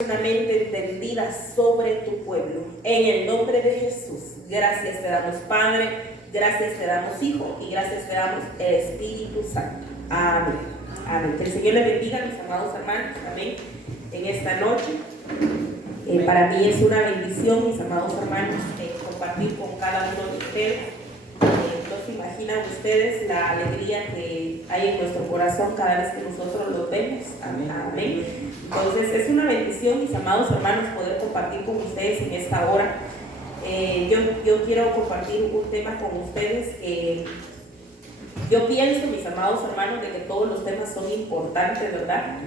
Una mente entendida sobre tu pueblo. En el nombre de Jesús, gracias te damos, Padre, gracias te damos, Hijo, y gracias te damos, Espíritu Santo. Amén. Amén. Que el Señor le bendiga, mis amados hermanos, amén, en esta noche. Para mí es una bendición, mis amados hermanos, compartir con cada uno de ustedes. No se imaginan ustedes la alegría que hay en nuestro corazón cada vez que nosotros los vemos. Amén. Amén. Entonces es una bendición, mis amados hermanos, poder compartir con ustedes en esta hora. Yo quiero compartir un tema con ustedes que yo pienso, mis amados hermanos, de que todos los temas son importantes, ¿verdad?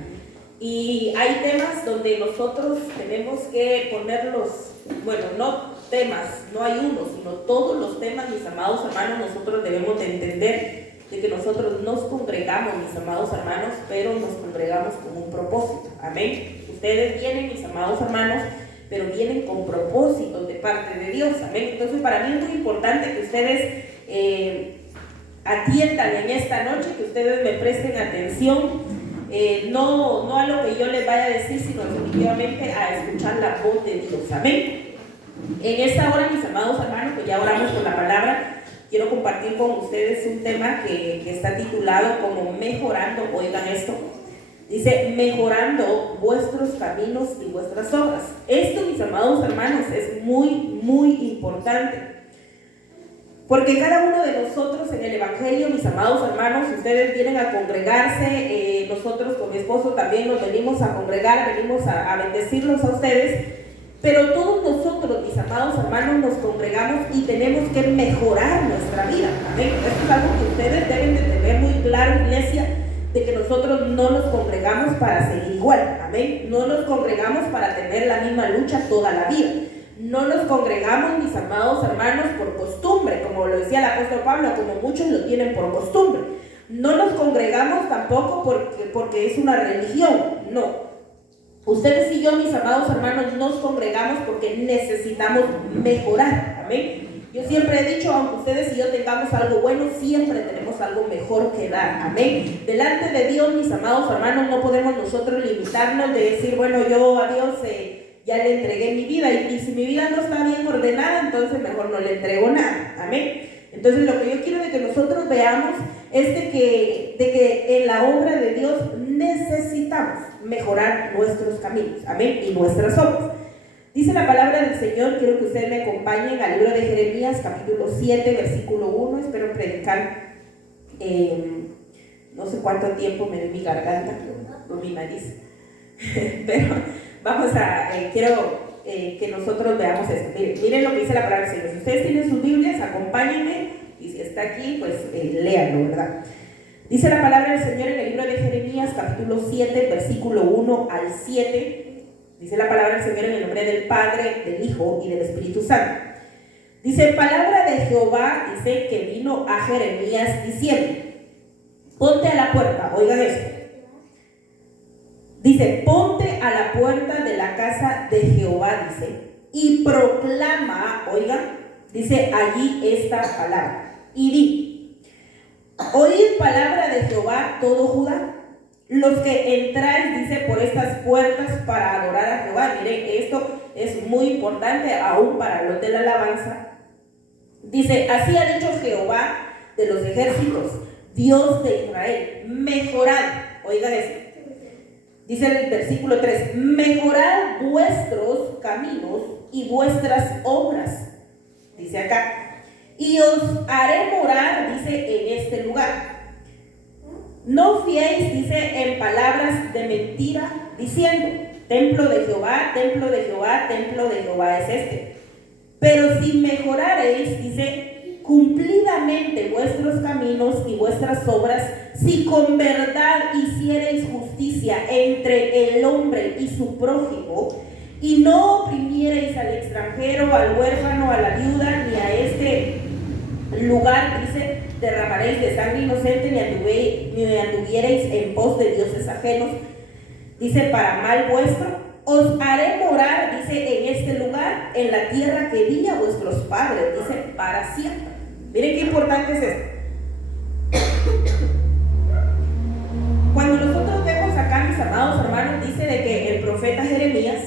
Y hay temas donde nosotros tenemos que ponerlos, bueno, no temas, no hay uno, sino todos los temas, mis amados hermanos, nosotros debemos de entender de que nosotros nos congregamos, mis amados hermanos, pero nos congregamos con un propósito. Amén. Ustedes vienen, mis amados hermanos, pero vienen con propósitos de parte de Dios. Amén. Entonces, para mí es muy importante que ustedes atiendan en esta noche, que ustedes me presten atención. No a lo que yo les vaya a decir, sino definitivamente a escuchar la voz de Dios. Amén. En esta hora, mis amados hermanos, que ya oramos con la palabra, quiero compartir con ustedes un tema que está titulado como mejorando, oigan esto, dice mejorando vuestros caminos y vuestras obras. Esto, mis amados hermanos, es muy importante. Porque cada uno de nosotros en el Evangelio, mis amados hermanos, ustedes vienen a congregarse, nosotros con mi esposo también nos venimos a congregar, venimos a bendecirlos a ustedes, pero todos nosotros, mis amados hermanos, nos congregamos y tenemos que mejorar nuestra vida. Amén. Esto es algo que ustedes deben de tener muy claro, iglesia, de que nosotros no nos congregamos para seguir igual. Amén. No nos congregamos para tener la misma lucha toda la vida. No nos congregamos, mis amados hermanos, por costumbre, como lo decía el apóstol Pablo, como muchos lo tienen por costumbre. No nos congregamos tampoco porque es una religión, no. Ustedes y yo, mis amados hermanos, nos congregamos porque necesitamos mejorar. Amén. Yo siempre he dicho, aunque ustedes y yo tengamos algo bueno, siempre tenemos algo mejor que dar. Amén. Delante de Dios, mis amados hermanos, no podemos nosotros limitarnos de decir, bueno, yo a Dios ya le entregué mi vida, y si mi vida no está bien ordenada, entonces mejor no le entrego nada. Amén. Entonces lo que yo quiero de que nosotros veamos es de que en la obra de Dios necesitamos mejorar nuestros caminos, amén, y nuestras obras. Dice la palabra del Señor, quiero que ustedes me acompañen al libro de Jeremías, capítulo 7, versículo 1. Espero predicar, no sé cuánto tiempo me dio mi garganta, o mi nariz, pero vamos quiero que nosotros veamos esto. Miren lo que dice la palabra del Señor. Si ustedes tienen sus Biblias, acompáñenme, y si está aquí, pues léanlo, ¿verdad? Dice la palabra del Señor en el libro de Jeremías, capítulo 7, versículo 1 al 7. Dice la palabra del Señor en el nombre del Padre, del Hijo y del Espíritu Santo. Dice, palabra de Jehová, dice, que vino a Jeremías diciendo, ponte a la puerta, oigan esto. Dice, ponte a la puerta de la casa de Jehová, dice, y proclama, oigan, dice allí esta palabra, y di, oíd palabra de Jehová todo Judá, los que entráis, dice, por estas puertas para adorar a Jehová. Miren, esto es muy importante aún para los de la alabanza. Dice, así ha dicho Jehová de los ejércitos, Dios de Israel, mejorad, oigan esto. Dice el versículo 3, mejorad vuestros caminos y vuestras obras, dice acá, y os haré morar, dice, en este lugar. No fiéis, dice, en palabras de mentira, diciendo, templo de Jehová, templo de Jehová, templo de Jehová es este. Pero si mejoraréis, dice, cumplidamente vuestros caminos y vuestras obras, si con verdad hiciereis justicia entre el hombre y su prójimo, y no oprimiereis al extranjero, al huérfano, a la viuda, ni a este lugar, dice, derramaréis de sangre inocente, ni anduviereis en pos de dioses ajenos, dice, para mal vuestro, os haré morar, dice, en este lugar, en la tierra que di a vuestros padres, dice, para siempre. Miren qué importante es esto. Cuando nosotros vemos acá, mis amados hermanos, dice de que el profeta Jeremías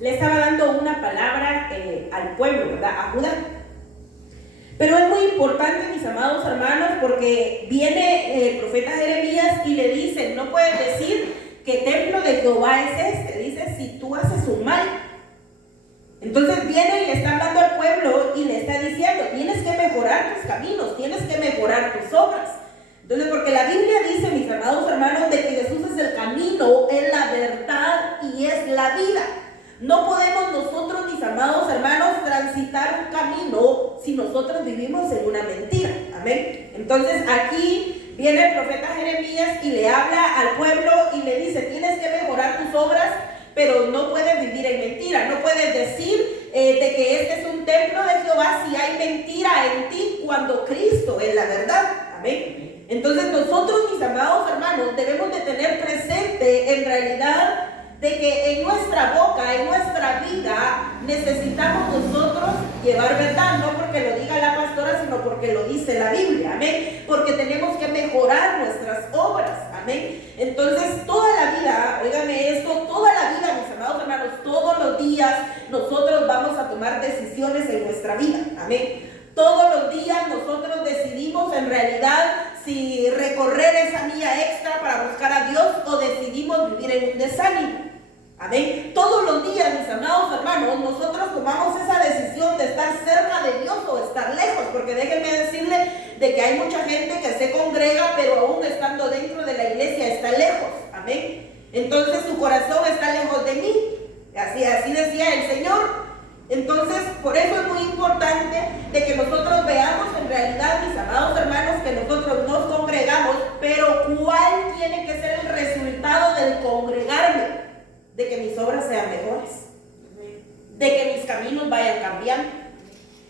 le estaba dando una palabra al pueblo, ¿verdad? A Judá. Pero es muy importante, mis amados hermanos, porque viene el profeta Jeremías y le dice, no puedes decir que templo de Jehová es este, dice, si tú haces un mal. Entonces viene y le está hablando al pueblo y le está diciendo, tienes que mejorar tus caminos, tienes que mejorar tus obras. Entonces, porque la Biblia dice, mis amados hermanos, de que Jesús es el camino, es la verdad y es la vida. No podemos nosotros, mis amados hermanos, transitar un camino si nosotros vivimos en una mentira. Amén. Entonces aquí viene el profeta Jeremías y le habla al pueblo y le dice, tienes que mejorar tus obras, pero no puedes vivir en mentira. No puedes decir de que este es un templo de Jehová si hay mentira en ti cuando Cristo es la verdad. Amén. Entonces nosotros, mis amados hermanos, debemos de tener presente en realidad de que en nuestra boca, en nuestra vida, necesitamos nosotros llevar verdad, no porque lo diga la pastora, sino porque lo dice la Biblia, amén, porque tenemos que mejorar nuestras obras, amén. Entonces, toda la vida, óigame esto, toda la vida, mis amados hermanos, todos los días, nosotros vamos a tomar decisiones en nuestra vida, amén. Todos los días nosotros decidimos en realidad si recorrer esa milla extra para buscar a Dios o decidimos vivir en un desánimo. Amén. Todos los días, mis amados hermanos, nosotros tomamos esa decisión de estar cerca de Dios o estar lejos, porque déjenme decirle de que hay mucha gente que se congrega, pero aún estando dentro de la iglesia está lejos. Amén. Entonces su corazón está lejos de mí. Así decía el Señor. Entonces, por eso es muy importante de que nosotros veamos en realidad, mis amados hermanos, que nosotros nos congregamos, pero ¿cuál tiene que ser el resultado del congregarme? De que mis obras sean mejores, de que mis caminos vayan cambiando.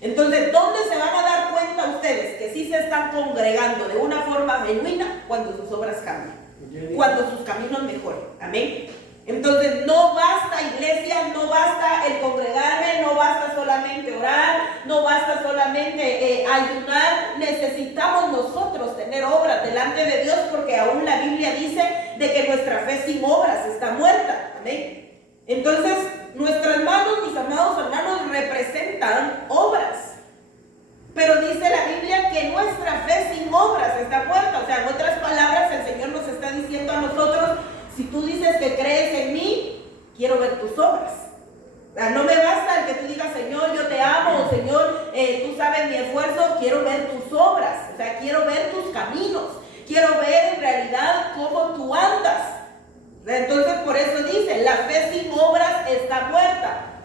Entonces, ¿dónde se van a dar cuenta ustedes que sí se están congregando de una forma genuina? Cuando sus obras cambien, cuando sus caminos mejoren. Amén. Entonces, no basta, iglesia, no basta el congregarme, no basta solamente orar, no basta solamente ayunar. Necesitamos nosotros tener obras delante de Dios, porque aún la Biblia dice de que nuestra fe sin obras está muerta. Amén. Entonces, nuestras manos, mis amados hermanos, representan obras. Pero dice la Biblia que nuestra fe sin obras está muerta. O sea, en otras palabras, el Señor nos está diciendo a nosotros, si tú dices que crees en mí, quiero ver tus obras. O sea, no me basta el que tú digas, Señor, yo te amo, Señor, tú sabes mi esfuerzo, quiero ver tus obras. O sea, quiero ver tus caminos. Quiero ver en realidad cómo tú andas. Entonces, por eso dice, la fe sin obras está muerta.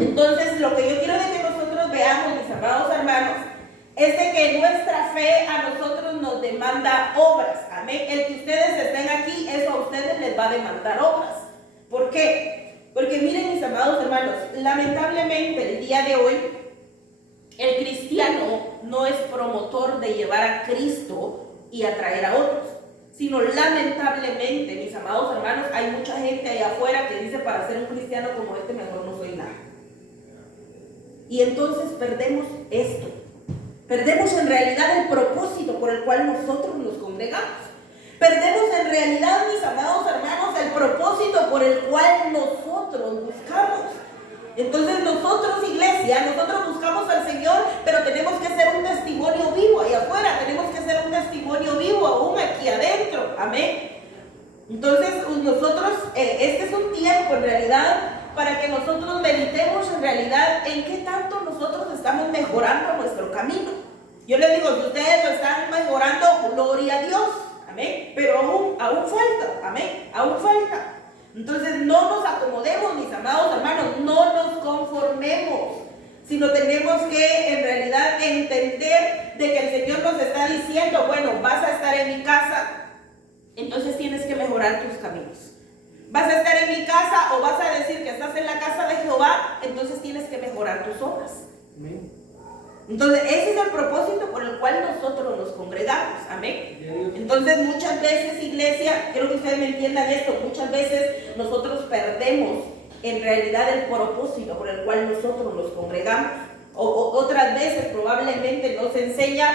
Entonces, lo que yo quiero de que nosotros veamos, mis amados hermanos, es de que nuestra fe a nosotros nos demanda obras. Amén. El que ustedes estén aquí, eso a ustedes les va a demandar obras. ¿Por qué? Porque miren, mis amados hermanos, lamentablemente el día de hoy, el cristiano no es promotor de llevar a Cristo y atraer a otros, sino lamentablemente, mis amados hermanos, hay mucha gente allá afuera que dice, para ser un cristiano como este, mejor no soy nada. Y entonces perdemos esto. Perdemos en realidad el propósito por el cual nosotros nos congregamos. Perdemos en realidad, mis amados hermanos, el propósito por el cual nosotros buscamos. Entonces nosotros, iglesia, nosotros buscamos al Señor, pero tenemos que ser un testimonio vivo ahí afuera. Tenemos que ser un testimonio vivo aún aquí adentro. Amén. Entonces nosotros, este es un tiempo en realidad para que nosotros meditemos en realidad en qué tanto nosotros estamos mejorando nuestro camino. Yo les digo, si ustedes lo están mejorando, gloria a Dios, amén, pero aún falta, amén, aún falta. Entonces no nos acomodemos, mis amados hermanos, no nos conformemos, sino tenemos que en realidad entender de que el Señor nos está diciendo, bueno, vas a estar en mi casa, entonces tienes que mejorar tus caminos. Vas a estar en mi casa o vas a decir que estás en la casa de Jehová, entonces tienes que mejorar tus obras. Amén. Entonces ese es el propósito por el cual nosotros nos congregamos. Amén. Entonces muchas veces, iglesia, quiero que ustedes me entiendan esto, muchas veces nosotros perdemos en realidad el propósito por el cual nosotros nos congregamos. Otras veces probablemente no se enseña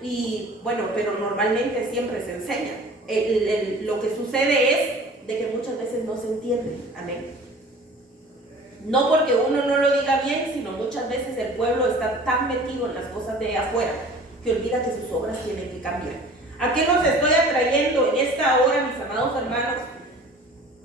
y bueno, pero normalmente siempre se enseña. lo que sucede es de que muchas veces no se entiende. Amén. No porque uno no lo diga bien, sino muchas veces el pueblo está tan metido en las cosas de afuera que olvida que sus obras tienen que cambiar. ¿A qué nos estoy atrayendo en esta hora, mis amados hermanos?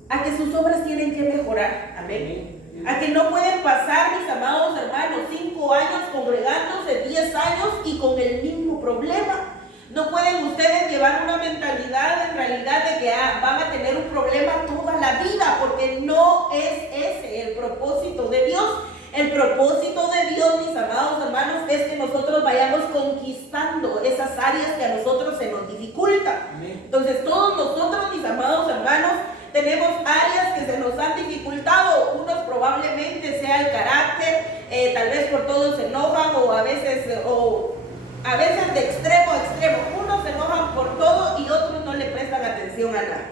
A que sus obras tienen que mejorar. Amén. A que no pueden pasar, mis amados hermanos, 5 años congregándose, 10 años y con el mismo problema. No pueden ustedes llevar una mentalidad en realidad de que van a tener un problema toda la vida, porque no es ese el propósito de Dios. El propósito de Dios, mis amados hermanos, es que nosotros vayamos conquistando esas áreas que a nosotros se nos dificultan. Entonces todos nosotros, mis amados hermanos, tenemos áreas que se nos han dificultado. Unos probablemente sea el carácter, tal vez por todos se enojan o a veces de extremo a extremo. Unos se enojan por todo y otros no le prestan atención a nada.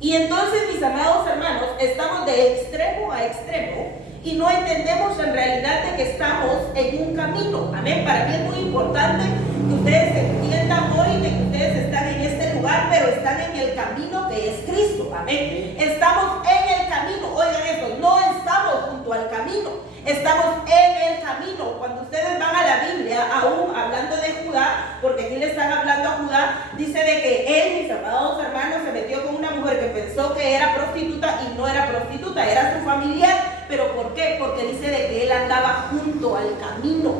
Y entonces, mis amados hermanos, estamos de extremo a extremo y no entendemos en realidad de que estamos en un camino. Amén. Para mí es muy importante que ustedes entiendan hoy de que ustedes están en este lugar, pero están en el camino que es Cristo. Amén. Estamos en el camino. Oigan esto, no estamos junto al camino, estamos en el camino. Cuando ustedes van a la Biblia, aún hablando de Judá, porque aquí le están hablando a Judá, dice de que él, mis amados hermanos, se metió con una mujer que pensó que era prostituta y no era prostituta, era su familiar. ¿Pero por qué? Porque dice de que él andaba junto al camino.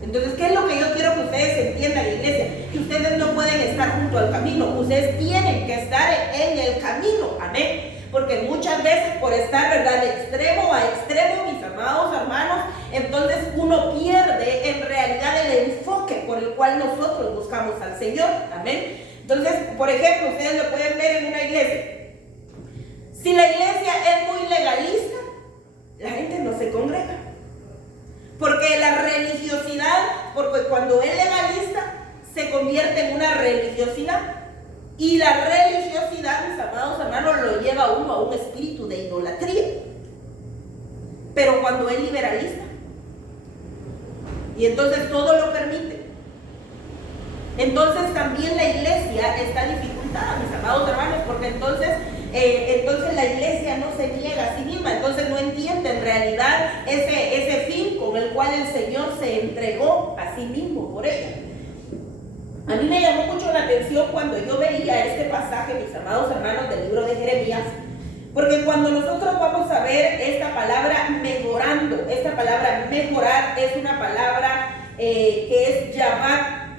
Entonces, ¿qué es lo que yo quiero que ustedes entiendan, iglesia? Que ustedes no pueden estar junto al camino, ustedes tienen que estar en el camino. Amén. Porque muchas veces por estar, ¿verdad?, de extremo a extremo, mis amados hermanos, entonces uno pierde en realidad el enfoque por el cual nosotros buscamos al Señor. Amén. Entonces, por ejemplo, ustedes lo pueden ver en una iglesia. Si la iglesia es muy legalista, la gente no se congrega. Porque la religiosidad, porque cuando es legalista, se convierte en una religiosidad. Y la religiosidad, mis amados hermanos, lo lleva a uno a un espíritu de idolatría. Pero cuando es liberalista, y entonces todo lo permite, entonces también la iglesia está dificultada, mis amados hermanos, porque entonces la iglesia no se niega a sí misma, entonces no entiende en realidad ese fin con el cual el Señor se entregó a sí mismo por ella. A mí me llamó mucho la atención cuando yo veía este pasaje, mis amados hermanos, del libro de Jeremías, porque cuando nosotros vamos a ver esta palabra mejorando, esta palabra mejorar es una palabra que es llamar,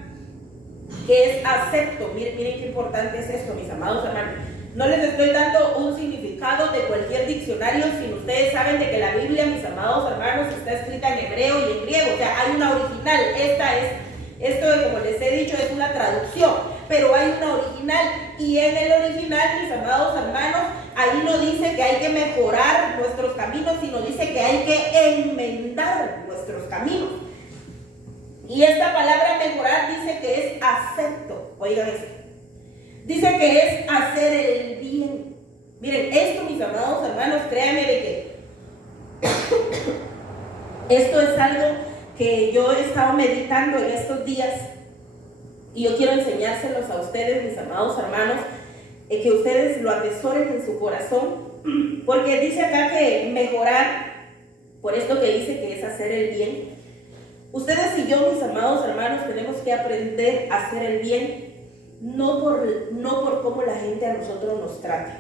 que es acepto. Miren qué importante es esto, mis amados hermanos. No les estoy dando un significado de cualquier diccionario, sino ustedes saben de que la Biblia, mis amados hermanos, está escrita en hebreo y en griego. O sea, hay una original. Esto, como les he dicho, es una traducción, pero hay una original. Y en el original, mis amados hermanos, ahí no dice que hay que mejorar nuestros caminos, sino dice que hay que enmendar nuestros caminos. Y esta palabra mejorar dice que es acepto. Oigan eso. Dice que es hacer el bien. Miren, esto, mis amados hermanos, créanme de que esto es algo que yo he estado meditando en estos días y yo quiero enseñárselos a ustedes, mis amados hermanos, que ustedes lo atesoren en su corazón, porque dice acá que mejorar, por esto que dice que es hacer el bien. Ustedes y yo, mis amados hermanos, tenemos que aprender a hacer el bien. No por cómo la gente a nosotros nos trata.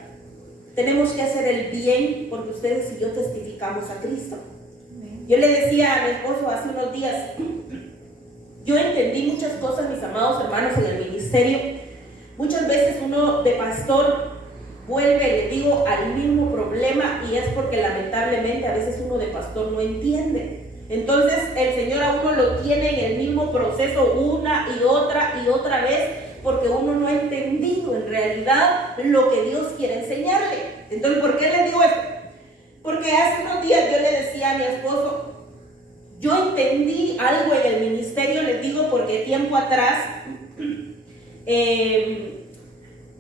Tenemos que hacer el bien porque ustedes y yo testificamos a Cristo. Yo le decía a mi esposo hace unos días, yo entendí muchas cosas, mis amados hermanos, en el ministerio. Muchas veces uno de pastor vuelve, le digo, al mismo problema, y es porque lamentablemente a veces uno de pastor no entiende. Entonces el Señor a uno lo tiene en el mismo proceso una y otra vez, porque uno no ha entendido en realidad lo que Dios quiere enseñarle. Entonces, ¿por qué les digo esto? Porque hace unos días yo le decía a mi esposo, yo entendí algo en el ministerio, les digo, porque tiempo atrás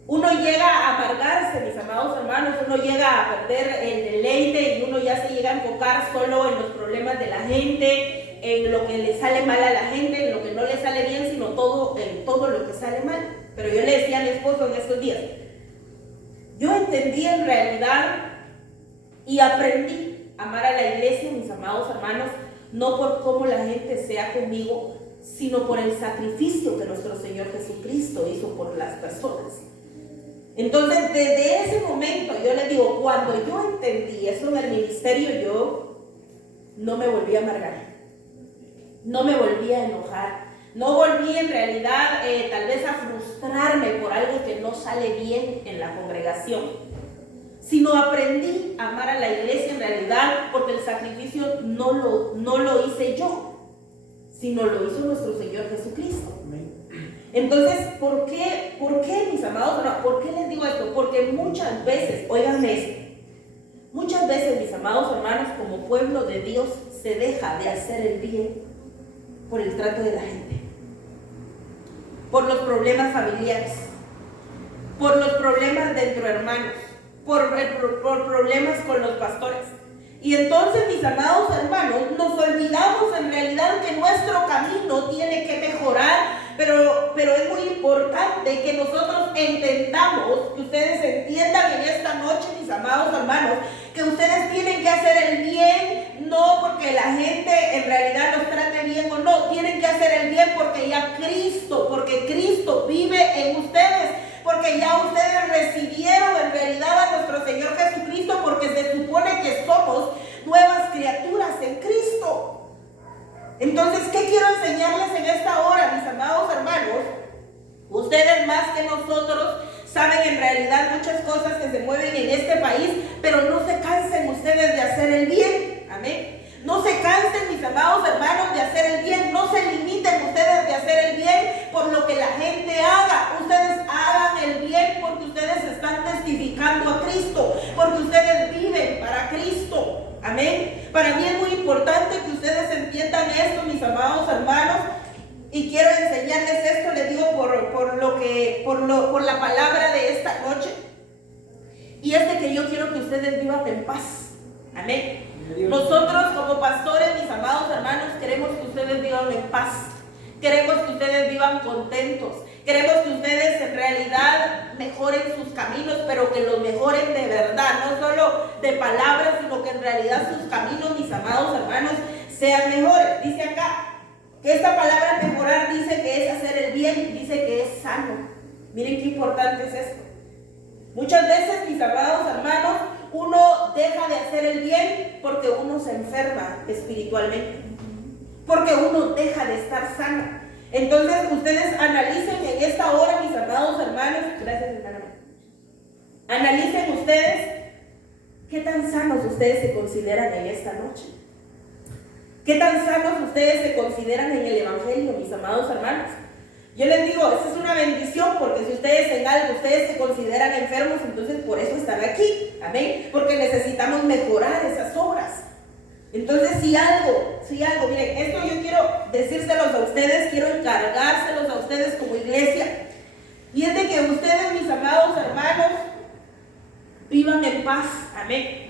uno llega a amargarse, mis amados hermanos, uno llega a perder el deleite y uno ya se llega a enfocar solo en los problemas de la gente, en lo que le sale mal a la gente, en lo que no le sale bien, sino en todo lo que sale mal. Pero yo le decía a mi esposo en estos días, yo entendí en realidad y aprendí a amar a la iglesia, mis amados hermanos, no por cómo la gente sea conmigo, sino por el sacrificio que nuestro Señor Jesucristo hizo por las personas. Entonces, desde ese momento, yo le digo, cuando yo entendí eso en el ministerio, yo no me volví a amargar, no me volví a enojar, no volví en realidad tal vez a frustrarme por algo que no sale bien en la congregación, sino aprendí a amar a la iglesia en realidad porque el sacrificio no lo hice yo, sino lo hizo nuestro Señor Jesucristo. Entonces, ¿por qué, mis amados hermanos? ¿Por qué les digo esto? Porque muchas veces, óiganme esto, muchas veces, mis amados hermanos, como pueblo de Dios, se deja de hacer el bien por el trato de la gente, por los problemas familiares, por los problemas dentro de hermanos, por problemas con los pastores. Y entonces, mis amados hermanos, nos olvidamos en realidad que nuestro camino tiene que mejorar, pero es muy importante que nosotros entendamos, que ustedes entiendan en esta noche, mis amados hermanos, que ustedes tienen que hacer el bien, no porque la gente en realidad los trate bien o no, tienen que hacer el bien porque porque Cristo vive en ustedes, porque ya ustedes recibieron en realidad a nuestro Señor Jesucristo, porque se supone que somos nuevas criaturas en Cristo. Entonces, ¿qué quiero enseñarles en esta hora, mis amados hermanos? Ustedes más que nosotros saben en realidad muchas cosas que se mueven en este país, pero no se cansen ustedes de hacer el bien. Amén. No se cansen, mis amados hermanos, de hacer el bien. No se limiten ustedes de hacer el bien por lo que la gente haga. Ustedes hagan el bien porque ustedes están testificando a Cristo, porque ustedes viven para Cristo. Amén. Para mí es muy importante que ustedes entiendan esto, mis amados hermanos, y quiero enseñarles esto, les digo por la palabra de esta noche, y es de que yo quiero que ustedes vivan en paz. Amén. Nosotros como pastores, mis amados hermanos, queremos que ustedes vivan en paz, queremos que ustedes vivan contentos, queremos que ustedes en realidad mejoren sus caminos, pero que los mejoren de verdad, no solo de palabras, sino que en realidad sus caminos, mis amados hermanos, sean mejores. Dice acá que esta palabra mejorar dice que es hacer el bien, dice que es sano. Miren qué importante es esto. Muchas veces, mis amados hermanos, uno deja de hacer el bien porque uno se enferma espiritualmente, porque uno deja de estar sano. Entonces, ustedes analicen en esta hora, mis amados hermanos, gracias hermano, analicen ustedes qué tan sanos ustedes se consideran en esta noche. ¿Qué tan sanos ustedes se consideran en el Evangelio, mis amados hermanos? Yo les digo, esta es una bendición, porque si ustedes en algo, ustedes se consideran enfermos, entonces por eso están aquí, amén, porque necesitamos mejorar esas obras. Entonces, si algo, miren, esto yo quiero decírselos a ustedes, quiero encargárselos a ustedes como iglesia, y es de que ustedes, mis amados hermanos, vivan en paz, amén.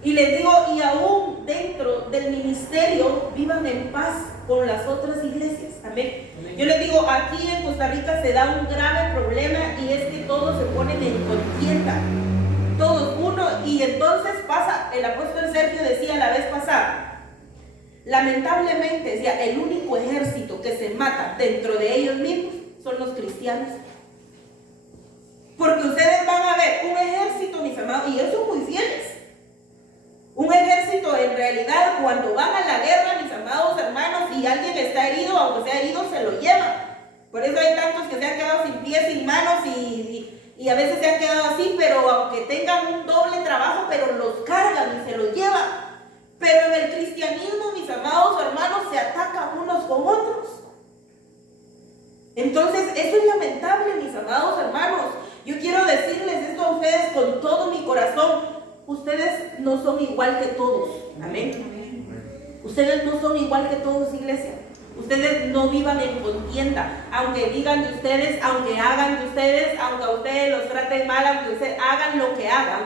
Y les digo, y aún dentro del ministerio, vivan en paz con las otras iglesias, amén. Yo les digo, aquí en Costa Rica se da un grave problema, y es que todos se ponen en contienda, todos uno, y entonces pasa, el apóstol Sergio decía la vez pasada, lamentablemente, decía, el único ejército que se mata dentro de ellos mismos son los cristianos. Porque ustedes van a ver un ejército, mis amados, y ellos son muy fieles. Un ejército en realidad, cuando van a la guerra, mis amados hermanos, y alguien está herido, aunque sea herido, se lo lleva. Por eso hay tantos que se han quedado sin pies, sin manos, y a veces se han quedado así, pero aunque tengan un doble trabajo, pero los cargan y se los llevan. Pero en el cristianismo, mis amados hermanos, se atacan unos con otros. Entonces, eso es lamentable, mis amados hermanos. Yo quiero decirles esto a ustedes con todo mi corazón. Ustedes no son igual que todos, amén. Ustedes no son igual que todos, iglesia. Ustedes no vivan en contienda, aunque digan de ustedes, aunque hagan de ustedes, aunque a ustedes los traten mal, aunque ustedes hagan lo que hagan,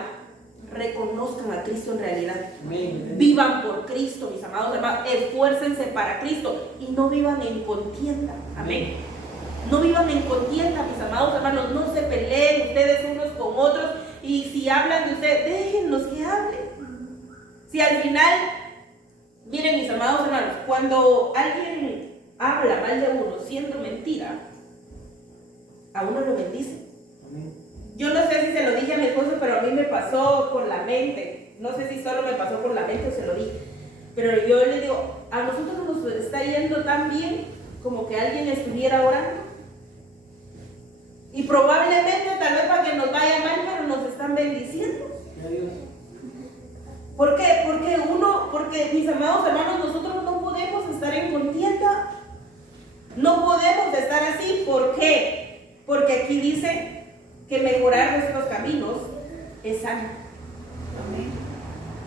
reconozcan a Cristo en realidad. Amén. Vivan por Cristo, mis amados hermanos, esfuércense para Cristo y no vivan en contienda, amén. No vivan en contienda, mis amados hermanos, no se peleen ustedes unos con otros, y si hablan de ustedes, déjenlos que hablen. Si al final, miren mis amados hermanos, cuando alguien habla mal de uno siendo mentira, a uno lo bendice. Yo no sé si se lo dije a mi esposo, pero a mí me pasó por la mente. No sé si solo me pasó por la mente o se lo dije. Pero yo le digo, a nosotros nos está yendo tan bien como que alguien estuviera orando. Y probablemente, tal vez para que nos vaya mal, pero nos están bendiciendo. ¿Por qué? Porque mis amados hermanos, nosotros no podemos estar en contienda. No podemos estar así. ¿Por qué? Porque aquí dice que mejorar nuestros caminos es sano.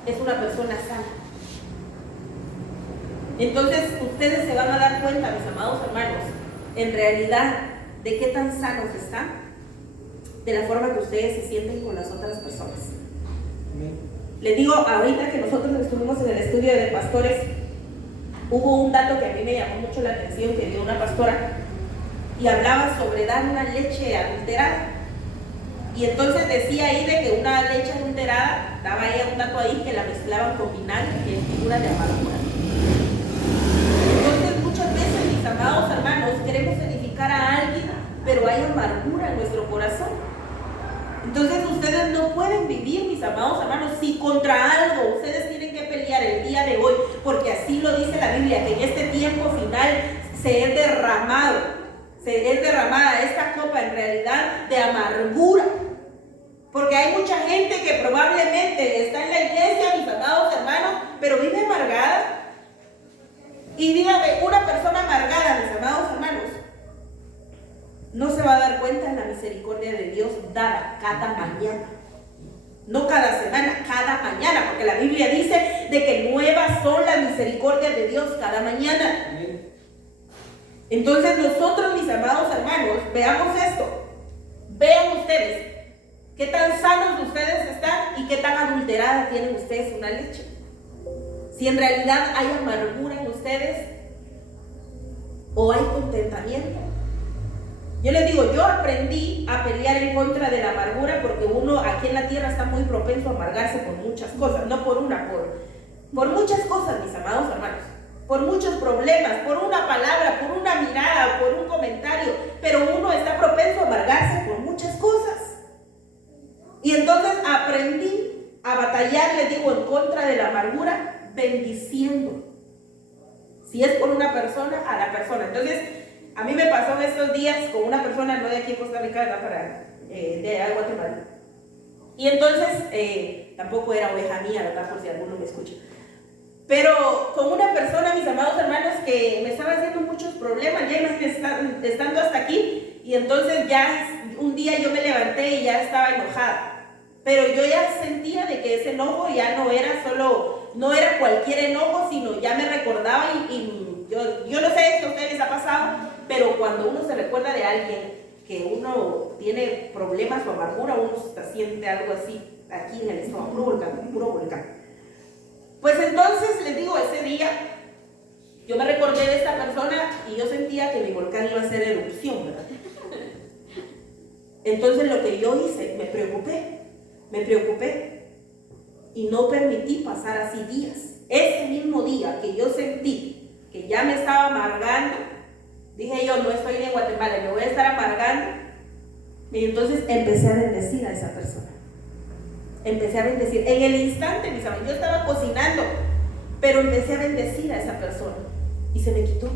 Es una persona sana. Entonces ustedes se van a dar cuenta, mis amados hermanos, en realidad de qué tan sanos están, de la forma que ustedes se sienten con las otras personas. Les digo, ahorita que nosotros estuvimos en el estudio de pastores, hubo un dato que a mí me llamó mucho la atención, que dio una pastora, y hablaba sobre dar una leche adulterada. Y entonces decía ahí de que una leche adulterada, daba ella un dato ahí que la mezclaban con vinagre, que es figura de amargura. Entonces muchas veces, mis amados hermanos, queremos edificar a alguien, pero hay amargura en nuestro corazón. Entonces ustedes no pueden vivir, mis amados hermanos, si contra algo ustedes tienen que pelear el día de hoy, porque así lo dice la Biblia, que en este tiempo final se es derramada esta copa en realidad de amargura. Porque hay mucha gente que probablemente está en la iglesia, mis amados hermanos, pero vive amargada. Y dígame, una persona amargada, mis amados hermanos, no se va a dar cuenta de la misericordia de Dios dada cada mañana. No cada semana, cada mañana, porque la Biblia dice de que nuevas son las misericordias de Dios cada mañana. Entonces nosotros, mis amados hermanos, veamos esto. Vean ustedes qué tan sanos ustedes están y qué tan adulterada tienen ustedes una leche. Si en realidad hay amargura en ustedes o hay contentamiento. Yo les digo, yo aprendí a pelear en contra de la amargura porque uno aquí en la tierra está muy propenso a amargarse por muchas cosas, no por una, por muchas cosas, mis amados hermanos, por muchos problemas, por una palabra, por una mirada, por un comentario, pero uno está propenso a amargarse por muchas cosas. Y entonces aprendí a batallar, les digo, en contra de la amargura, bendiciendo. Si es por una persona, a la persona. Entonces, a mí me pasó en estos días con una persona, no de aquí en Costa Rica, de Guatemala. Y entonces, tampoco era oveja mía, ¿verdad? Por si alguno me escucha. Pero con una persona, mis amados hermanos, que me estaba haciendo muchos problemas, ya imagínense estando hasta aquí. Y entonces ya un día yo me levanté y ya estaba enojada. Pero yo ya sentía de que ese enojo ya no era cualquier enojo, sino ya me recordaba y yo no sé si a ustedes les ha pasado, pero cuando uno se recuerda de alguien que uno tiene problemas o amargura, uno siente algo así aquí en el estómago, puro volcán. Pues entonces les digo, ese día yo me recordé de esta persona y yo sentía que mi volcán iba a hacer erupción, ¿verdad? Entonces lo que yo hice, me preocupé y no permití pasar así días. Ese mismo día que yo sentí que ya me estaba amargando, dije yo, no estoy en Guatemala, me voy a estar amargando. Y entonces empecé a bendecir a esa persona. Empecé a bendecir. En el instante, mis amigos, yo estaba cocinando, pero empecé a bendecir a esa persona y se me quitó.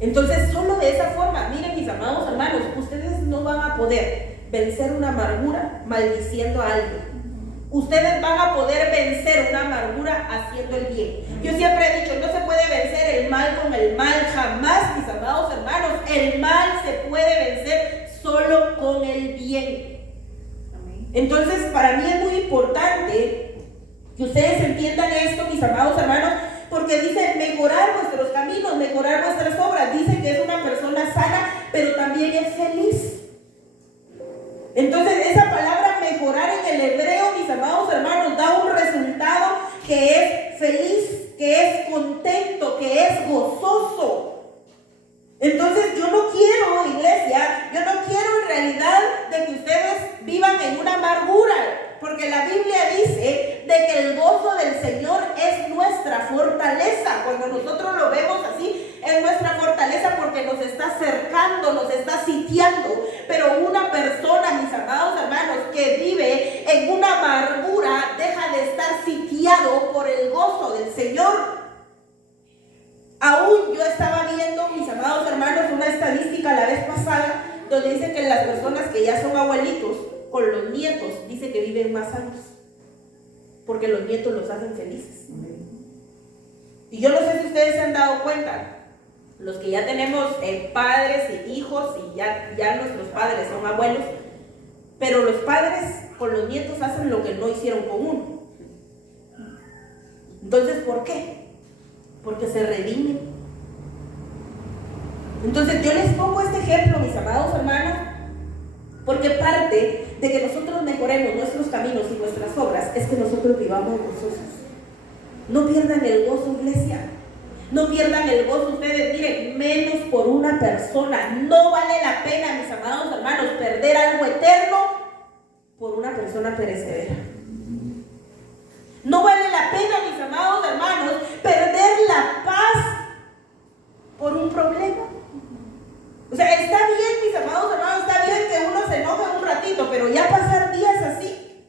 Entonces, solo de esa forma, miren mis amados hermanos, ustedes no van a poder vencer una amargura maldiciendo a alguien. Ustedes van a poder vencer una amargura haciendo el bien. Yo siempre he dicho, no se puede vencer el mal con el mal, jamás, mis amados hermanos. El mal se puede vencer solo con el bien. Entonces, para mí es muy importante que ustedes entiendan esto, mis amados hermanos, porque dice mejorar nuestros caminos, mejorar nuestras obras. Dice que es una persona sana, pero también es feliz. Entonces, esa palabra mejorar en el hebreo, mis amados hermanos, da un resultado que es feliz, que es contento, que es gozoso. Entonces, yo Cuando nosotros lo vemos así, es nuestra fortaleza porque nos está cercando, nos está sitiando. Pero una persona, mis amados hermanos, que vive en una amargura, deja de estar sitiado por el gozo del Señor. Aún yo estaba viendo, mis amados hermanos, una estadística la vez pasada, donde dice que las personas que ya son abuelitos, con los nietos, dice que viven más años, porque los nietos los hacen felices. Y yo no sé si ustedes se han dado cuenta, los que ya tenemos padres y hijos, y ya nuestros padres son abuelos, pero los padres con los nietos hacen lo que no hicieron con uno. Entonces, ¿por qué? Porque se redimen. Entonces yo les pongo este ejemplo, mis amados hermanos, porque parte de que nosotros mejoremos nuestros caminos y nuestras obras es que nosotros vivamos gozosos. No pierdan el gozo, iglesia. No pierdan el gozo ustedes, miren, menos por una persona. No vale la pena, mis amados hermanos, perder algo eterno por una persona perecedera. No vale la pena, mis amados hermanos, perder la paz por un problema. O sea, está bien, mis amados hermanos, está bien que uno se enoje un ratito, pero ya pasar días así.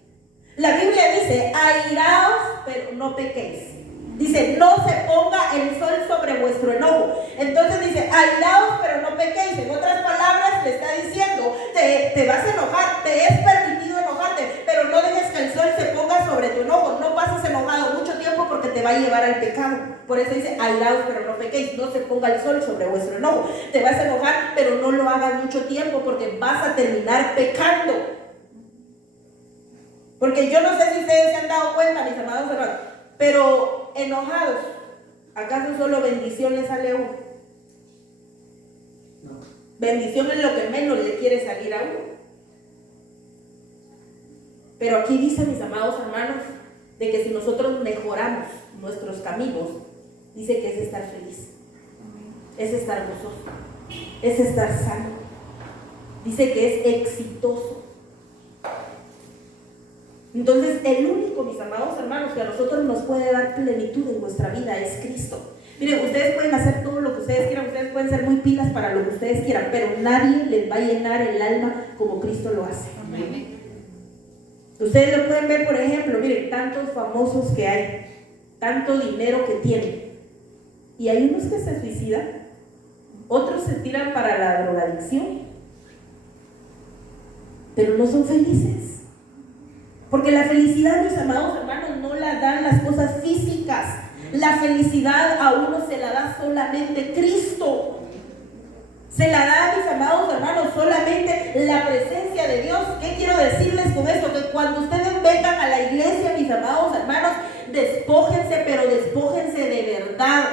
La Biblia dice, airaos, pero no pequéis. Dice, no se ponga el sol sobre vuestro enojo. Entonces dice, airaos, pero no pequéis. En otras palabras, le está diciendo, te vas a enojar, te es permitido enojarte, pero no dejes que el sol se ponga sobre tu enojo. No pases enojado mucho tiempo porque te va a llevar al pecado. Por eso dice, airaos, pero no pequéis. No se ponga el sol sobre vuestro enojo. Te vas a enojar, pero no lo hagas mucho tiempo porque vas a terminar pecando. Porque yo no sé si ustedes se han dado cuenta, mis amados hermanos, pero enojados, ¿acaso solo bendición le sale a uno? No. Bendición es lo que menos le quiere salir a uno. Pero aquí dice, mis amados hermanos, de que si nosotros mejoramos nuestros caminos, dice que es estar feliz, es estar gozoso, es estar sano, dice que es exitoso. Entonces, el único, mis amados hermanos, que a nosotros nos puede dar plenitud en nuestra vida es Cristo. Miren, ustedes pueden hacer todo lo que ustedes quieran, ustedes pueden ser muy pilas para lo que ustedes quieran, pero nadie les va a llenar el alma como Cristo lo hace. Amén. Ustedes lo pueden ver, por ejemplo, miren, tantos famosos que hay, tanto dinero que tienen, y hay unos que se suicidan, otros se tiran para la drogadicción, pero no son felices. Porque la felicidad, mis amados hermanos, no la dan las cosas físicas. La felicidad a uno se la da solamente Cristo. Se la da, mis amados hermanos, solamente la presencia de Dios. ¿Qué quiero decirles con esto? Que cuando ustedes vengan a la iglesia, mis amados hermanos, despójense, pero despójense de verdad.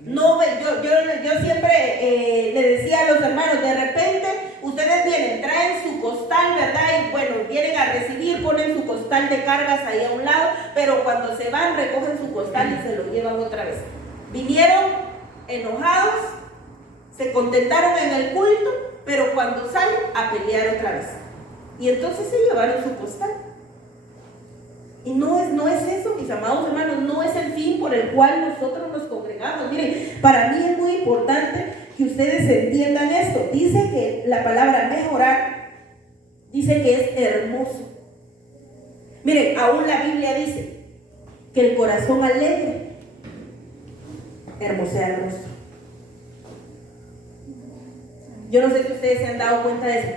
No, yo siempre le decía a los hermanos, de repente ustedes vienen, traen su costal, ¿verdad? Y bueno, vienen a recibir, ponen su costal de cargas ahí a un lado, pero cuando se van recogen su costal y se lo llevan otra vez. Vinieron enojados, se contentaron en el culto, pero cuando salen a pelear otra vez. Y entonces se llevaron su costal. Y no es eso, mis amados hermanos, no es el fin por el cual nosotros nos congregamos. Miren, para mí es muy importante que ustedes entiendan esto. Dice que la palabra mejorar, dice que es hermoso. Miren, aún la Biblia dice que el corazón alegre hermosea el rostro. Yo no sé si ustedes se han dado cuenta de eso,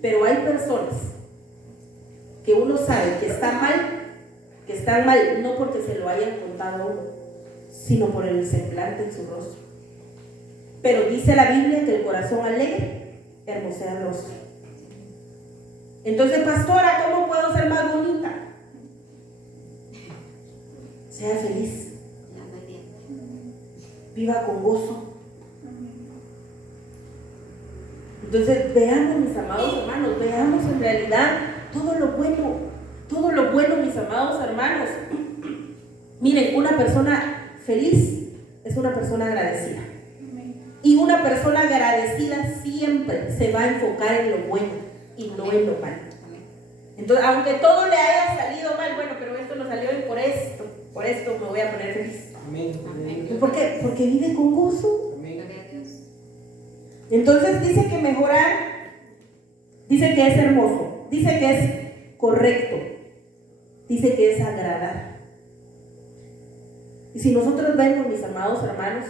pero hay personas que uno sabe que están mal no porque se lo hayan contado a uno, sino por el semblante en su rostro. Pero dice la Biblia que el corazón alegre hermosea el rostro. Entonces, pastora, ¿cómo puedo ser más bonita? Sea feliz, viva con gozo. Entonces, veamos, mis amados hermanos, veamos en realidad todo lo bueno, mis amados hermanos. Miren, una persona feliz es una persona agradecida. Y una persona agradecida siempre se va a enfocar en lo bueno y no en lo malo. Entonces, aunque todo le haya salido mal, bueno, pero esto no salió bien por esto me voy a poner feliz. Amén. ¿Por qué? Porque vive con gozo. Amén. Entonces dice que mejorar, dice que es hermoso, dice que es correcto, dice que es agradar. Y si nosotros vemos, mis amados hermanos,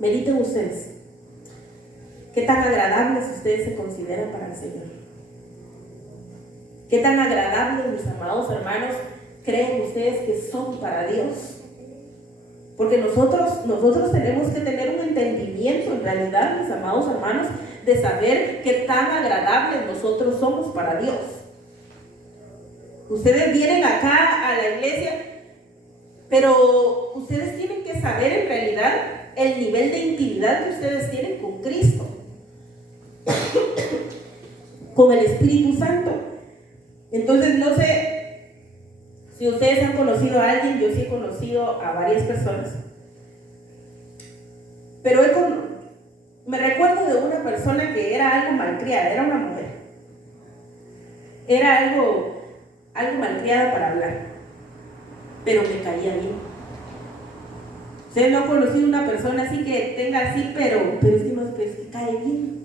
mediten ustedes, ¿qué tan agradables ustedes se consideran para el Señor? ¿Qué tan agradables, mis amados hermanos, creen ustedes que son para Dios? Porque nosotros tenemos que tener un entendimiento, en realidad, mis amados hermanos, de saber qué tan agradables nosotros somos para Dios. Ustedes vienen acá a la iglesia, pero ustedes tienen que saber en realidad el nivel de intimidad que ustedes tienen con Cristo, con el Espíritu Santo. Entonces, no sé si ustedes han conocido a alguien, yo sí he conocido a varias personas, pero me recuerdo de una persona que era algo malcriada, era una mujer, era algo malcriada para hablar, pero me caía bien. Ustedes no han conocido una persona así que tenga así, pero es que cae bien.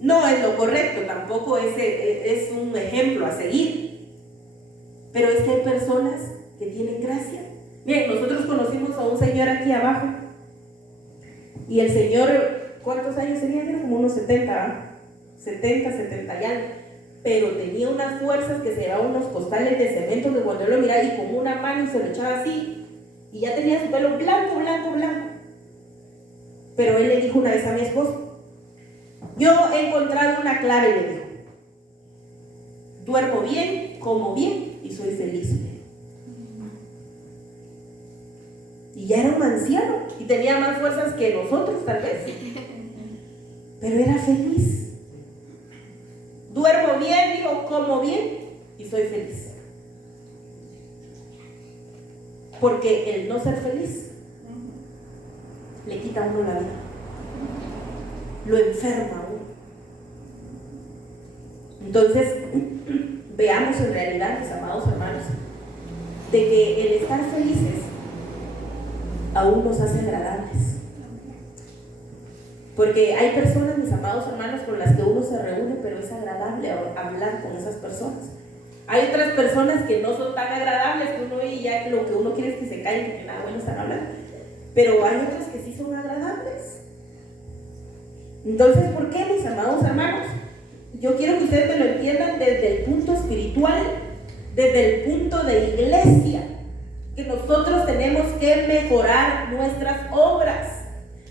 No es lo correcto, tampoco es un ejemplo a seguir. Pero es que hay personas que tienen gracia. Miren, nosotros conocimos a un señor aquí abajo. Y el señor, ¿cuántos años tenía? Era como unos 70, 70 y algo. Pero tenía unas fuerzas que se llevaba unos costales de cemento que cuando él lo miraba y con una mano y se lo echaba así. Y ya tenía su pelo blanco. Pero él le dijo una vez a mi esposo: yo he encontrado una clave, le dijo. Duermo bien, como bien y soy feliz. Y ya era un anciano y tenía más fuerzas que nosotros tal vez, pero era feliz. Duermo bien, digo, como bien y soy feliz. Porque el no ser feliz le quita a uno la vida, lo enferma a uno. Entonces, veamos en realidad, mis amados hermanos, de que el estar felices aún nos hace agradables. Porque hay personas, mis amados hermanos, con las que uno se reúne, pero es agradable hablar con esas personas. Hay otras personas que no son tan agradables, que uno y ya lo que uno quiere es que se callen, porque nada bueno están hablando. Pero hay otras que sí son agradables. Entonces, ¿por qué, mis amados hermanos? Yo quiero que ustedes me lo entiendan desde el punto espiritual, desde el punto de iglesia, que nosotros tenemos que mejorar nuestras obras.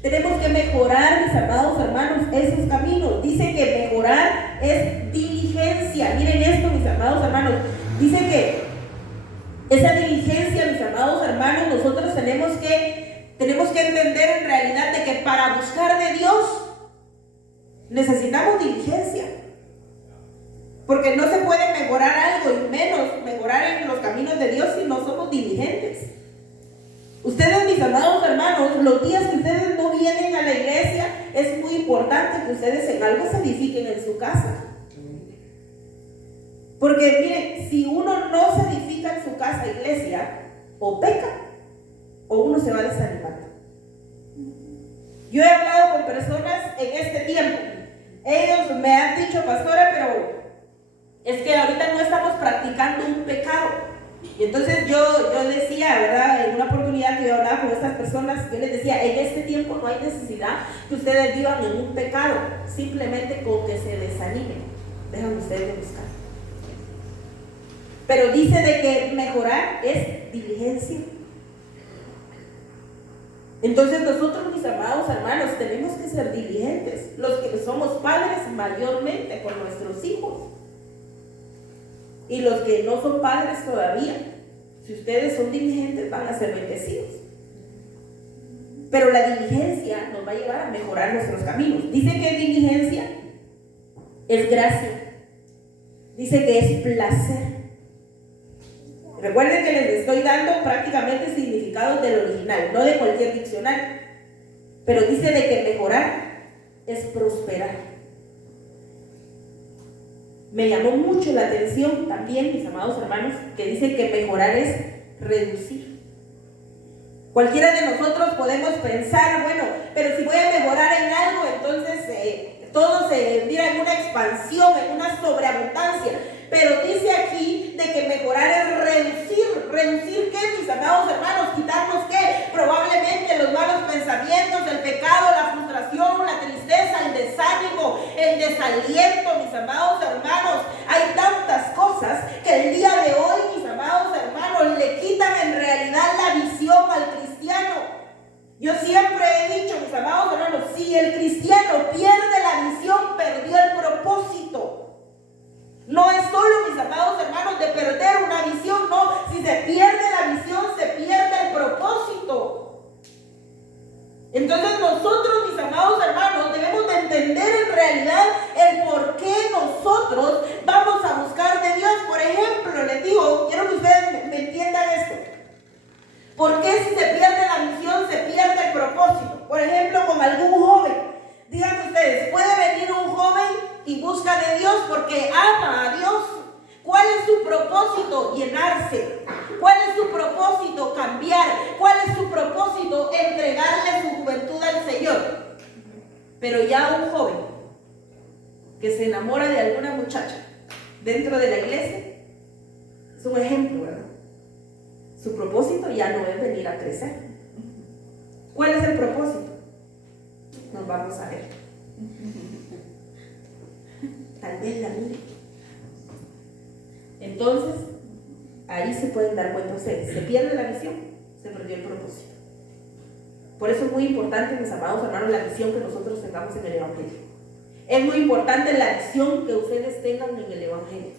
Tenemos que mejorar, mis amados hermanos, esos caminos. Dice que mejorar es diligencia. Miren esto, mis amados hermanos. Dice que esa diligencia, mis amados hermanos, nosotros tenemos que entender en realidad de que para buscar de Dios necesitamos diligencia. Porque no se puede mejorar algo y menos mejorar en los caminos de Dios si no somos diligentes. Ustedes, mis amados hermanos, los días que ustedes no vienen a la iglesia, es muy importante que ustedes en algo se edifiquen en su casa. Porque miren, si uno no se edifica en su casa, iglesia, o peca, o uno se va desanimando. Yo he hablado con personas en este tiempo. Ellos me han dicho, pastora, pero es que ahorita no estamos practicando un pecado. Y entonces yo decía, ¿verdad? En una oportunidad que yo hablaba con estas personas, yo les decía, en este tiempo no hay necesidad que ustedes vivan en un pecado, simplemente con que se desanimen. Dejan ustedes de buscar. Pero dice de que mejorar es diligencia. Entonces nosotros, mis amados hermanos, tenemos que ser diligentes. Los que somos padres mayormente con nuestros hijos. Y los que no son padres todavía, si ustedes son diligentes, van a ser bendecidos. Pero la diligencia nos va a llevar a mejorar nuestros caminos. Dice que diligencia es gracia. Dice que es placer. Recuerden que les estoy dando prácticamente significados del original, no de cualquier diccionario. Pero dice de que mejorar es prosperar. Me llamó mucho la atención también, mis amados hermanos, que dice que mejorar es reducir. Cualquiera de nosotros podemos pensar, bueno, pero si voy a mejorar en algo, entonces todo se mira en una expansión, en una sobreabundancia. Pero dice aquí de que mejorar es reducir. ¿Reducir qué, mis amados hermanos? ¿Quitarnos qué? Probablemente los malos pensamientos, el pecado, la frustración, la tristeza, el desánimo, el desaliento, mis amados hermanos. Hay tantas cosas que el día de hoy, mis amados hermanos, le quitan en realidad la visión al cristiano. Yo siempre he dicho, mis amados hermanos, si el cristiano pierde la visión, perdió el propósito. No es solo, mis amados hermanos, de perder una visión, no. Si se pierde la visión, se pierde el propósito. Entonces nosotros, mis amados hermanos, debemos de entender en realidad el por qué nosotros vamos a buscar de Dios. Por ejemplo, les digo, quiero que ustedes me entiendan esto. ¿Por qué si se pierde la visión, se pierde el propósito? Por ejemplo, con algún joven. Díganme ustedes, ¿puede venir un joven y busca de Dios porque ama a Dios? ¿Cuál es su propósito? Llenarse. ¿Cuál es su propósito? Cambiar. ¿Cuál es su propósito? Entregarle su juventud al Señor. Pero ya un joven que se enamora de alguna muchacha dentro de la iglesia es un ejemplo, ¿verdad? Su propósito ya no es venir a crecer. ¿Cuál es el propósito? Nos vamos a ver. Tal vez la mire. Entonces, ahí se pueden dar cuenta ustedes. Se pierde la visión, se perdió el propósito. Por eso es muy importante, mis amados hermanos, la visión que nosotros tengamos en el Evangelio. Es muy importante la visión que ustedes tengan en el Evangelio.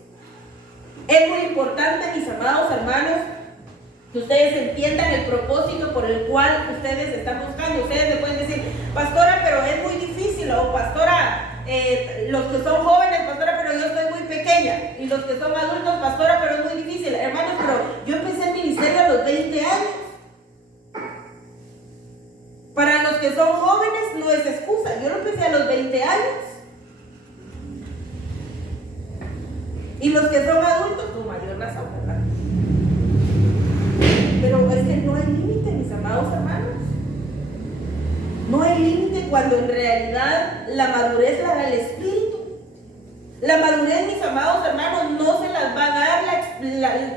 Es muy importante, mis amados hermanos, que ustedes entiendan el propósito por el cual ustedes están buscando. Ustedes me pueden decir, pastora, pero es muy difícil, o pastora, los que son jóvenes, pastora, pero yo soy muy pequeña, y los que son adultos, pastora, pero es muy difícil. Hermanos, pero yo empecé el ministerio a los 20 años. Para los que son jóvenes no es excusa, yo lo empecé a los 20 años. Y los que son adultos, con mayor razón, ¿verdad? Pero es que no hay límite, mis amados hermanos. No hay límite cuando en realidad la madurez la da el Espíritu. La madurez, mis amados hermanos, no se las va a dar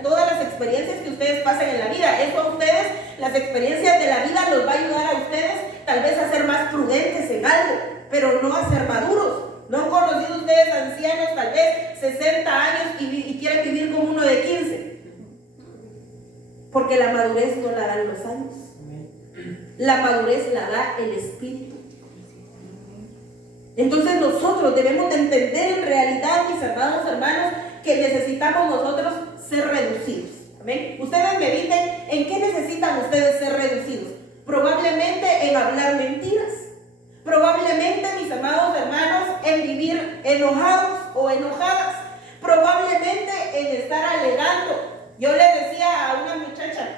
todas las experiencias que ustedes pasen en la vida. Eso a ustedes, las experiencias de la vida los va a ayudar a ustedes tal vez a ser más prudentes en algo, pero no a ser maduros. ¿No han conocido ustedes ancianos, tal vez 60 años y quieren vivir como uno de 15? Porque la madurez no la dan los años. La madurez la da el Espíritu. Entonces nosotros debemos de entender en realidad, mis amados hermanos, que necesitamos nosotros ser reducidos. ¿Amén? Ustedes mediten en qué necesitan ustedes ser reducidos. Probablemente en hablar mentiras. Probablemente, mis amados hermanos, en vivir enojados o enojadas. Probablemente en estar alegando. Yo le decía a una muchacha,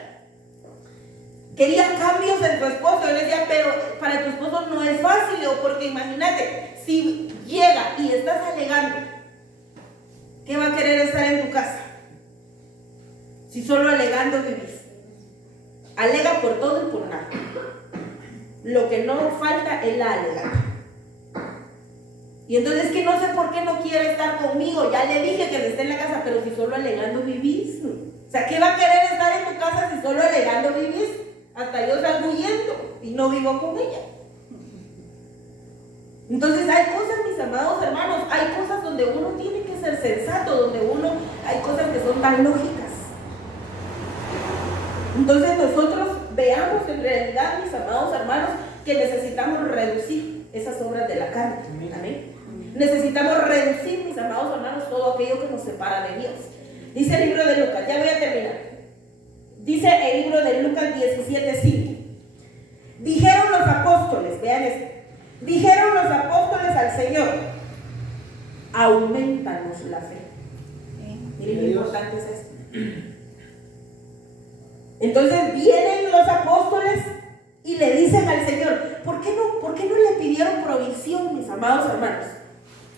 quería cambios en tu esposo. Yo le decía, pero para tu esposo no es fácil, porque imagínate, si llega y estás alegando, ¿qué va a querer estar en tu casa? Si solo alegando vivís. Alega por todo y por nada. Lo que no falta es la alegata. Y entonces es que no sé por qué no quiere estar conmigo. Ya le dije que esté en la casa, pero si solo alegando vivís. O sea, ¿qué va a querer estar en tu casa si solo alegando vivís? Hasta yo salgo huyendo y no vivo con ella. Entonces hay cosas, mis amados hermanos, hay cosas donde uno tiene que ser sensato, donde hay cosas que son tan lógicas. Entonces nosotros veamos en realidad, mis amados hermanos, que necesitamos reducir esas obras de la carne. Amén. Necesitamos reducir, mis amados hermanos, todo aquello que nos separa de Dios. Dice el libro de Lucas, ya voy a terminar. Dice el libro de Lucas 17:5. Dijeron los apóstoles, vean esto. Dijeron los apóstoles al Señor, aumentanos la fe. Miren qué importante es esto. Entonces vienen los apóstoles y le dicen al Señor, ¿por qué no le pidieron provisión, mis amados hermanos?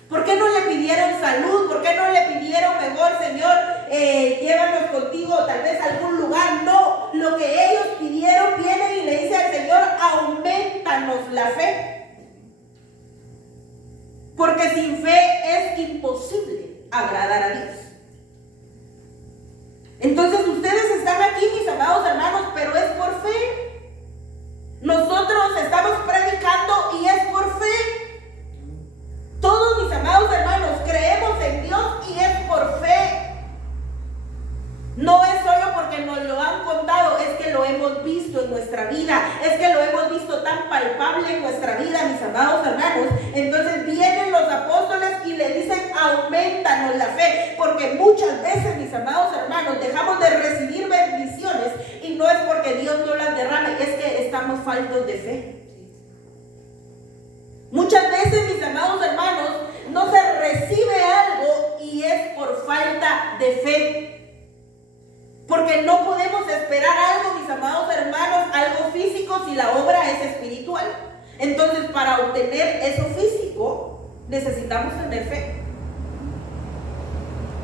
¿Por qué no le pidieron salud? ¿Por qué no le pidieron mejor, Señor, llévanos contigo tal vez a algún lugar? No, lo que ellos pidieron, vienen y le dicen al Señor, aumentanos la fe. Porque sin fe es imposible agradar a Dios. Entonces ustedes están aquí, mis amados hermanos, pero es por fe. Nosotros estamos predicando y es por fe. Todos, mis amados hermanos, creemos en Dios y es por fe. No es solo porque nos lo han contado, es que lo hemos visto en nuestra vida, es que lo hemos visto tan palpable en nuestra vida, mis amados hermanos. Entonces vienen los apóstoles y le dicen, aumentanos la fe, porque muchas veces, mis amados hermanos, dejamos de recibir bendiciones y no es porque Dios no las derrame, es que estamos faltos de fe. Muchas veces, mis amados hermanos, no se recibe algo y es por falta de fe. Porque no podemos esperar algo, mis amados hermanos, algo físico si la obra es espiritual. Entonces, para obtener eso físico, necesitamos tener fe.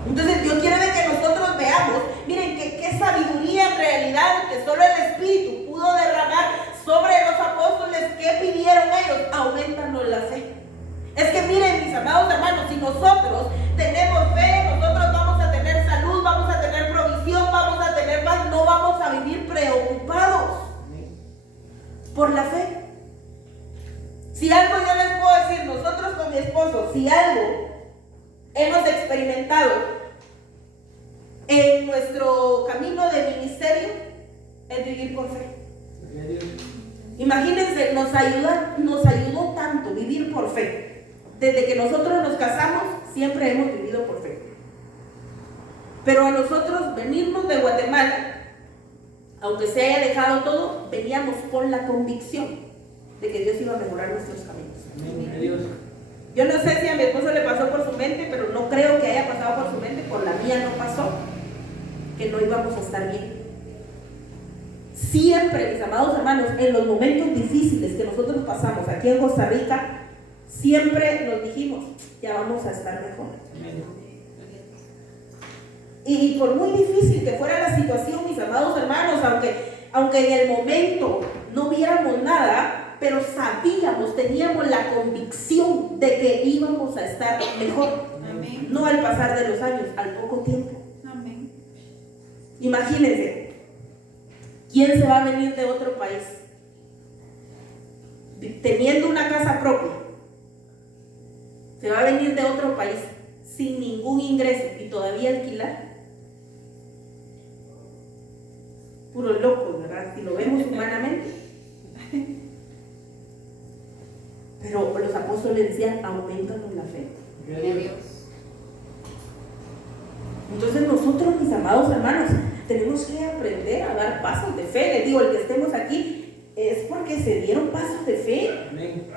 Entonces, yo quiero que nosotros veamos, miren, qué sabiduría en realidad que solo el Espíritu pudo derramar sobre los apóstoles. ¿Qué pidieron ellos? Aumentanos la fe. Es que miren, mis amados hermanos, si nosotros tenemos fe, nosotros vamos a tener salud, vamos a tener provisión, vamos a tener paz, no vamos a vivir preocupados por la fe. Si algo yo les puedo decir, nosotros con mi esposo, si algo hemos experimentado en nuestro camino de ministerio, es vivir por fe. Imagínense, nos ayudó tanto vivir por fe. Desde que nosotros nos casamos, siempre hemos vivido por fe. Pero a nosotros venirnos de Guatemala, aunque se haya dejado todo, veníamos con la convicción de que Dios iba a mejorar nuestros caminos. Amén. Yo no sé si a mi esposo le pasó por su mente, pero no creo que haya pasado por su mente, por la mía no pasó, que no íbamos a estar bien. Siempre, mis amados hermanos, en los momentos difíciles que nosotros pasamos aquí en Costa Rica, siempre nos dijimos, ya vamos a estar mejor. Y por muy difícil que fuera la situación, mis amados hermanos, aunque en el momento no viéramos nada, pero sabíamos, teníamos la convicción de que íbamos a estar mejor. Amén. No al pasar de los años, al poco tiempo. Amén. Imagínense, ¿quién se va a venir de otro país teniendo una casa propia? Se va a venir de otro país sin ningún ingreso y todavía alquilar. Puros locos, ¿verdad? Si lo vemos humanamente. Pero los apóstoles decían, aumentanos la fe. Entonces nosotros, mis amados hermanos, tenemos que aprender a dar pasos de fe. Les digo, el que estemos aquí es porque se dieron pasos de fe. Amén.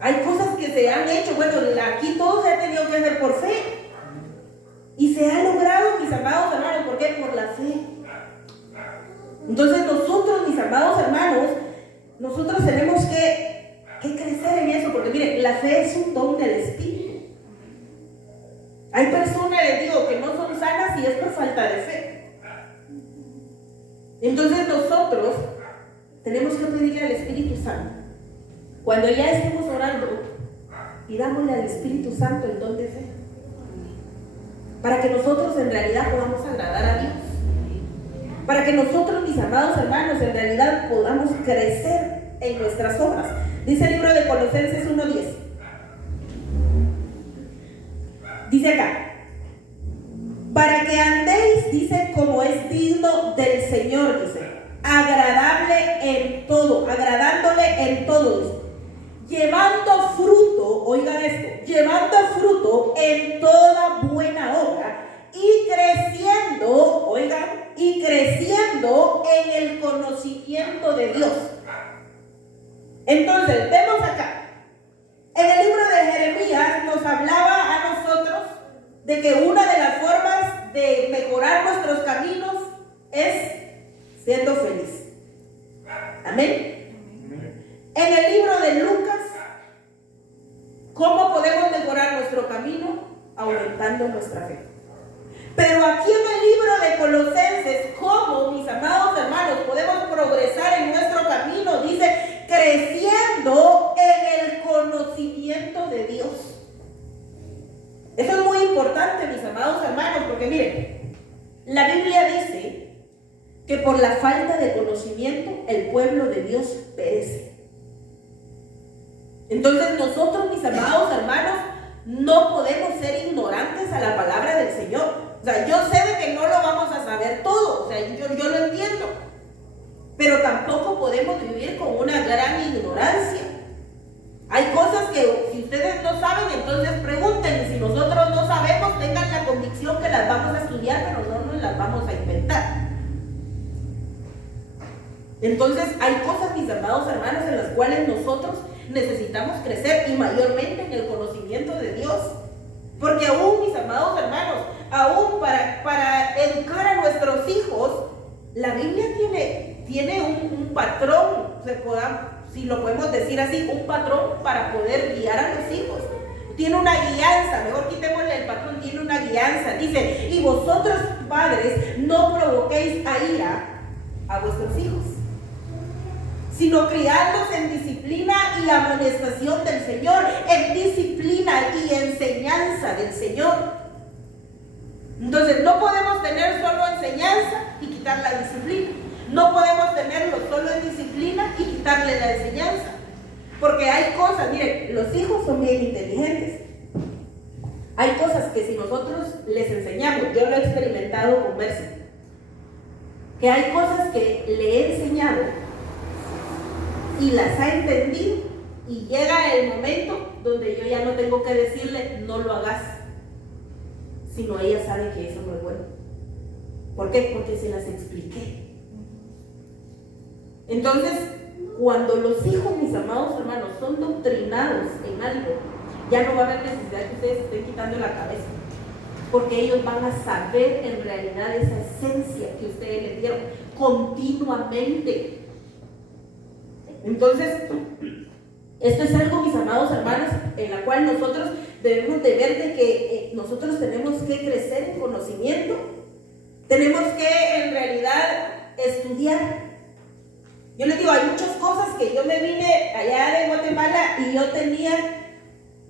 Hay cosas que se han hecho, bueno, aquí todo se ha tenido que hacer por fe. Y se ha logrado, mis amados hermanos, ¿por qué? Por la fe. Entonces nosotros, mis amados hermanos, nosotros tenemos que crecer en eso, porque miren, la fe es un don del Espíritu. Hay personas, les digo, que no son sanas y es por falta de fe. Entonces nosotros tenemos que pedirle al Espíritu Santo. Cuando ya estemos orando, pidámosle al Espíritu Santo el don de fe, para que nosotros en realidad podamos agradar a Dios, para que nosotros, mis amados hermanos, en realidad podamos crecer en nuestras obras. Dice el libro de Colosenses 1:10. Dice acá, para que andéis, dice, como es digno del Señor, dice, agradable en todo, agradándole en todo, dice, llevando fruto, oigan esto, llevando fruto en toda buena obra y creciendo, oigan, y creciendo en el conocimiento de Dios. Entonces, vemos acá, en el libro de Jeremías nos hablaba a nosotros de que una de las formas de mejorar nuestros caminos es siendo feliz. Amén. En el libro de Lucas, ¿cómo podemos mejorar nuestro camino? Aumentando nuestra fe. Pero aquí en el libro de Colosenses, ¿cómo, mis amados hermanos, Mire, la Biblia dice que por la falta de conocimiento el pueblo de Dios perece. Entonces nosotros, mis amados hermanos, no podemos ser ignorantes a la palabra del Señor. O sea, yo sé de que no lo vamos a saber todo, o sea, yo lo entiendo, pero tampoco podemos vivir con una gran ignorancia. Hay cosas que si ustedes no saben, entonces pregunten. Si nosotros no sabemos, tengan la convicción que las vamos a estudiar, pero no nos las vamos a inventar. Entonces hay cosas, mis amados hermanos, en las cuales nosotros necesitamos crecer, y mayormente en el conocimiento de Dios. Porque aún, mis amados hermanos, aún para educar a nuestros hijos, la Biblia tiene un patrón, si lo podemos decir así, un patrón para poder guiar a los hijos. Tiene una guianza, mejor quitémosle el patrón, tiene una guianza. Dice: y vosotros, padres, no provoquéis a ira a vuestros hijos, sino criadlos en disciplina y amonestación del Señor, en disciplina y enseñanza del Señor. Entonces no podemos tener solo enseñanza y quitar la disciplina. No podemos tenerlo solo en disciplina y quitarle la enseñanza. Porque hay cosas, miren, los hijos son bien inteligentes. Hay cosas que si nosotros les enseñamos, yo lo he experimentado con Mercy, que hay cosas que le he enseñado y las ha entendido, y llega el momento donde yo ya no tengo que decirle no lo hagas, sino ella sabe que eso no es bueno. ¿Por qué? Porque se las expliqué. Entonces, cuando los hijos, mis amados hermanos, son doctrinados en algo, ya no va a haber necesidad que ustedes se estén quitando la cabeza, porque ellos van a saber en realidad esa esencia que ustedes les dieron continuamente. Entonces, esto es algo, mis amados hermanos, en la cual nosotros debemos de ver de que nosotros tenemos que crecer en conocimiento, tenemos que en realidad estudiar. Yo les digo, hay muchas cosas que yo me vine allá de Guatemala y yo tenía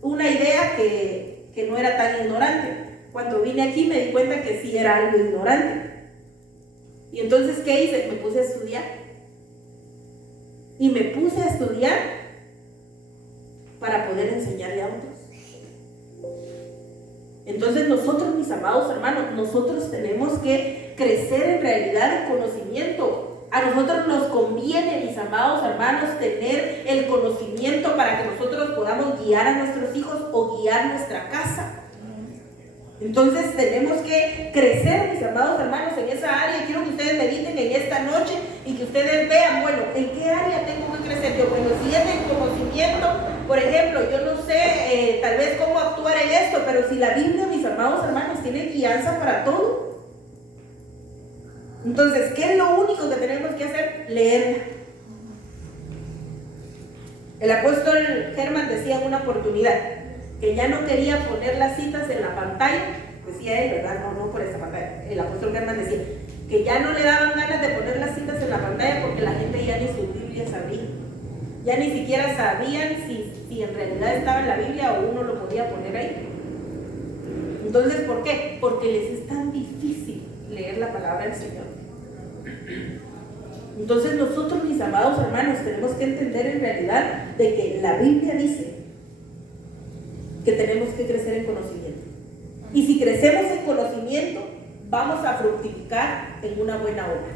una idea que no era tan ignorante. Cuando vine aquí me di cuenta que sí era algo ignorante. Y entonces, ¿qué hice? Me puse a estudiar. Y me puse a estudiar para poder enseñarle a otros. Entonces nosotros, mis amados hermanos, nosotros tenemos que crecer en realidad en conocimiento. A nosotros nos conviene, mis amados hermanos, tener el conocimiento para que nosotros podamos guiar a nuestros hijos o guiar nuestra casa. Entonces tenemos que crecer, mis amados hermanos, en esa área. Quiero que ustedes mediten en esta noche y que ustedes vean, bueno, ¿en qué área tengo que crecer yo? Bueno, si es en conocimiento, por ejemplo, yo no sé tal vez cómo actuar en esto, pero si la Biblia, mis amados hermanos, tiene guianza para todo. Entonces, ¿qué es lo único que tenemos que hacer? Leerla. El apóstol Germán decía en una oportunidad que ya no quería poner las citas en la pantalla, decía él, ¿verdad? No por esa pantalla. El apóstol Germán decía que ya no le daban ganas de poner las citas en la pantalla porque la gente ya ni su Biblia sabía. Ya ni siquiera sabían si en realidad estaba en la Biblia o uno lo podía poner ahí. Entonces, ¿por qué? Porque les es tan difícil leer la palabra del Señor. Entonces nosotros, mis amados hermanos, tenemos que entender en realidad de que la Biblia dice que tenemos que crecer en conocimiento. Y si crecemos en conocimiento, vamos a fructificar en una buena obra.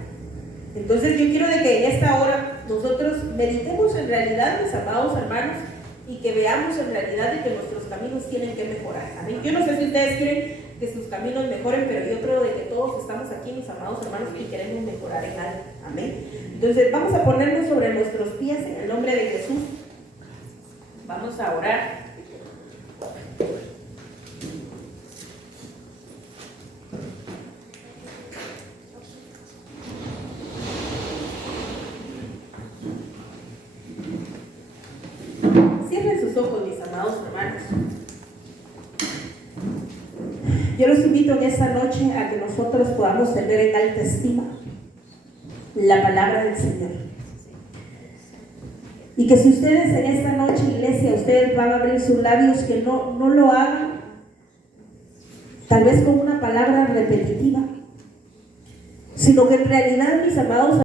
Entonces yo quiero de que en esta hora nosotros meditemos en realidad, mis amados hermanos, y que veamos en realidad de que nuestros caminos tienen que mejorar. Amén. Yo no sé si ustedes quieren que sus caminos mejoren, pero yo creo de que todos estamos aquí, mis amados hermanos, y queremos mejorar en algo. Amén. Entonces vamos a ponernos sobre nuestros pies en el nombre de Jesús. Vamos a orar. Cierren sus ojos, mis amados hermanos. Yo los invito en esta noche a que nosotros podamos tener en alta estima la palabra del Señor. Y que si ustedes en esta noche, iglesia, ustedes van a abrir sus labios, que no lo hagan tal vez con una palabra repetitiva, sino que en realidad, mis amados